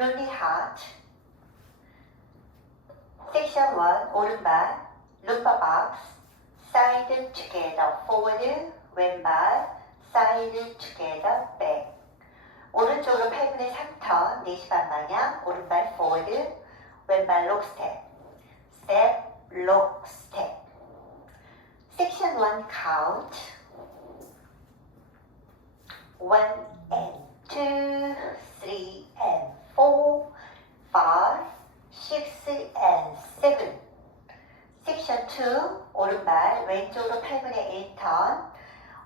Lonely Heart. Section 1, 오른발, lumbar box, side together, forward, 왼발, side together, back. 오른쪽으로 8분의 3턴, 4시 반 방향, 오른발 forward, 왼발 lock step, step, lock step. Section 1 count. 1 and 2, 3 and 4, 5, 6 and 7. Section 2, 오른발 왼쪽으로 8분의 1턴,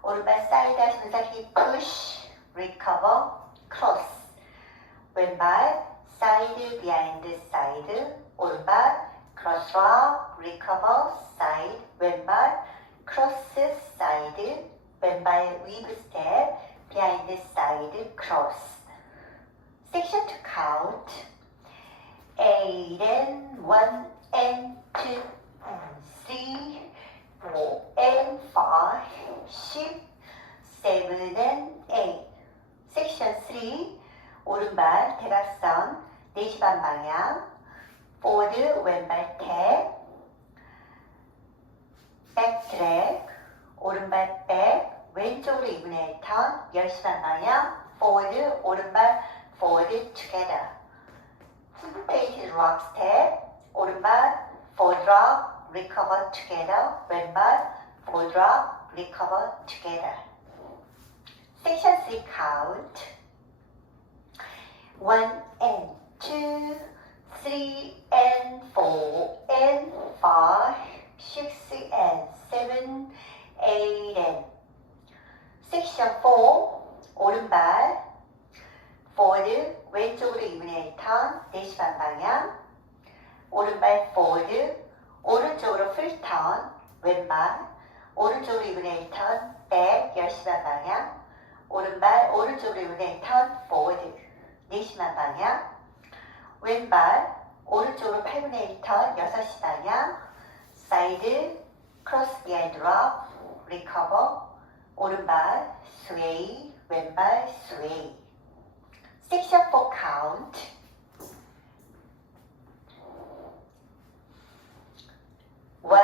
오른발 사이드 하시면서 힙 push, recover, cross. 왼발 사이드, behind, side, 오른발 cross rock, recover, side, 왼발 cross, side, 왼발 weave step, behind, side, cross. Section 2 count. 8 and 1 and 2 and 3, 4 and 5, 6, 7 and 8. Section 3, 오른발 대각선 4시 반 방향, forward 왼발 탭, back drag, 오른발 백, 왼쪽으로 2분의 1턴, 10시 반 방향, forward 오른발 forward together. Flipped rock step, 오른발 forward rock, recover together, 왼발 forward rock, recover together. Section 3 count. 1 and 2, 3 and 4 and 5, 6 and 7, 8 and. Section 4, 오른발 forward, 왼쪽으로 2분의 1턴, 4시 반 방향, 오른발 forward, 오른쪽으로 풀 턴, 왼발, 오른쪽으로 2분의 1턴, back, 10시 반 방향, 오른발, 오른쪽으로 2분의 1턴, forward, 4시 반 방향, 왼발, 오른쪽으로 8분의 1턴, 6시 방향, side, cross behind rock, recover, 오른발, sway, 왼발, sway. Section 4 count. 1,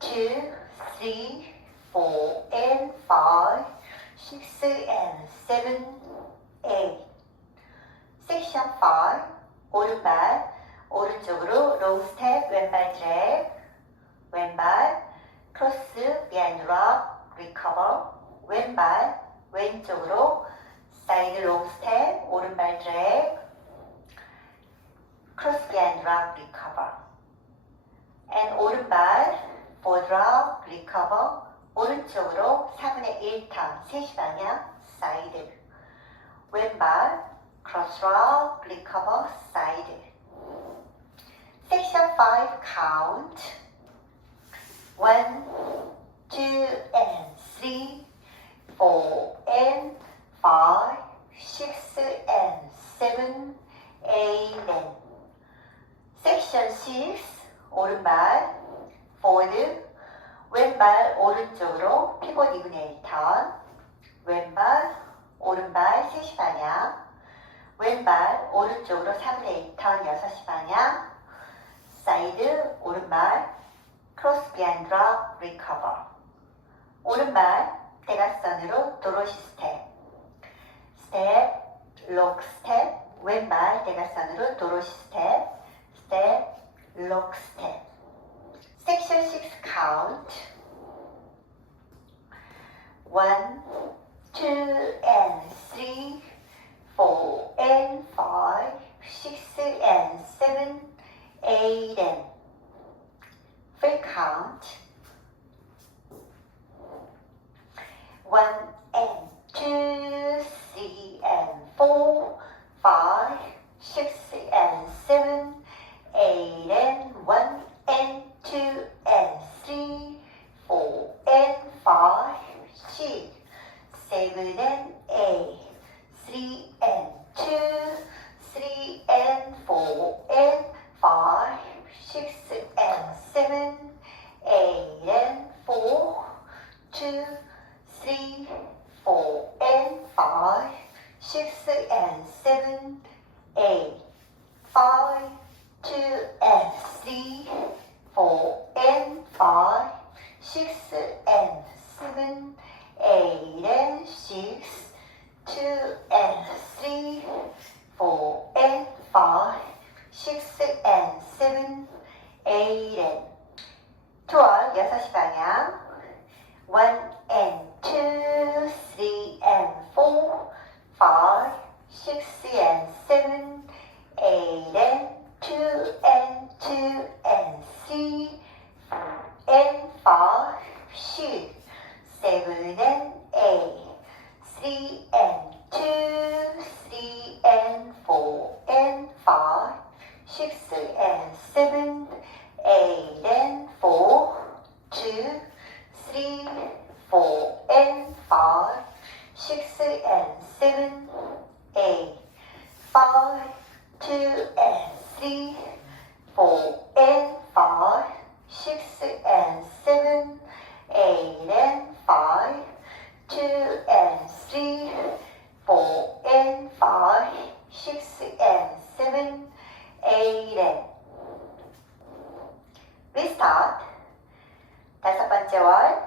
2, 3, 4 and 5, 6 and 7, 8. Section 5, 오른발, 오른쪽으로 low step, 왼발 drag, 왼발, cross, behind rock, recover, 왼발, 왼쪽으로 side long step, 오른발 drag, cross behind rock, recover. And 오른발 forward rock, recover, 오른쪽으로 4분의 1턴, 3시 방향, side. 왼발 cross rock, recover, side. Section 5 count. 1, 2 and 3, 4 and 5, 6 and 7, 8 and. Section 6, 오른발 forward, 왼발 오른쪽으로 피봇 2분의 1턴, 왼발 오른발 3시 방향, 왼발 오른쪽으로 3분의 1턴 6시 방향, 사이드 오른발 크로스 비하인드 락 리커버, 오른발 대각선으로 도로시 스텝, 스텝 록 스텝, 왼발 대각선으로 도로시 스텝, 스텝 록 스텝. Section 6 count. 1, 2 and 3, 4 and 5, 6 and 7, 8 and. Full count. 1 and 2, 3 and 4, 5, 6 and 7, 8 and 1 and 2 and 3, 4 and 5, 6, 7 and 8, 3 and 2, 3 and 4 and 5, 6 and 7, 8 and 4, 2, 3, 4 and 5, 6 and 7, 8, 5, 2 and 3, 4 and 5, 6 and 7, 8 and 6, 2 and 3, 4 and 5, 6 and 7, 8 and 12, 6시 방향. 1 and 2, 3 and 4, 5, 6 and 7, 8 and 2 and 2 and 3, 4 and 5, 6, 7 and 8, 3 and 2, 3 and 4 and 5, 6 and 7, 8 and 4, 2, 3, 4 and 5, 6 and 7, 8, 5, 2 and 3, 4 and 5, 6 and 7, 8 and 5, 2 and 3, 4 and 5, 6 and 7, 8 and Restart. 5번째 월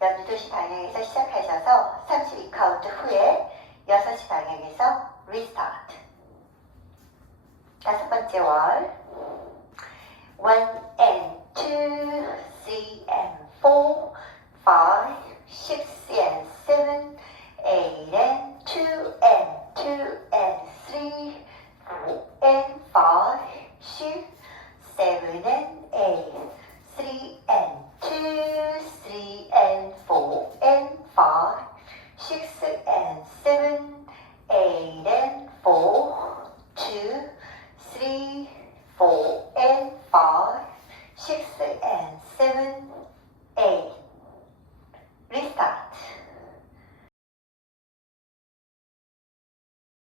12시 방향에서 시작하셔서 32카운트 후에 6시 방향에서 Restart. 5번째 월 1 and 2, 3 and 4, 5, 6 and 7, 8 and 2 and 2 and 3, 4 and 5, 6, 7 and 8, 3 and 2, 3 and 4 and 5, 6 and 7, 8 and 4, 2, 3, 4 and 5, 6 and 7,